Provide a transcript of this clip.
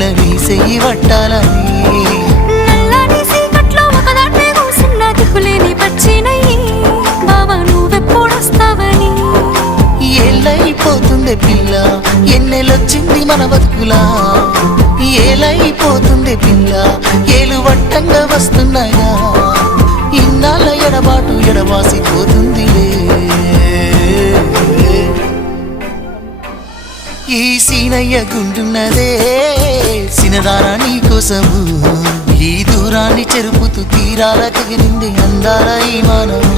పిల్ల నీ చెయ్యి పట్టాలని నల్లని సీకట్లో ఒకదాన్నే కూసున్న దిక్కులేని పచ్చినయ్యి బావా నువ్వెప్పుడొస్తావని ఏళ్ళైపోతుందే పిల్ల ఎన్నెలొచ్చింది మన బతుకులా ఏలైపోతుందే పిల్ల ఏలు వట్టంగా వస్తున్నాయా ఇన్నాళ్ళ ఎడబాటు ఎడవాసిపోతుందిలే ఈ సీనయ్య గుండున్నదే సినదారా నీ కోసము ఈ దూరాన్ని చెరుపుతూ తీరాల తెగిరింది అందాల ఈ మానవు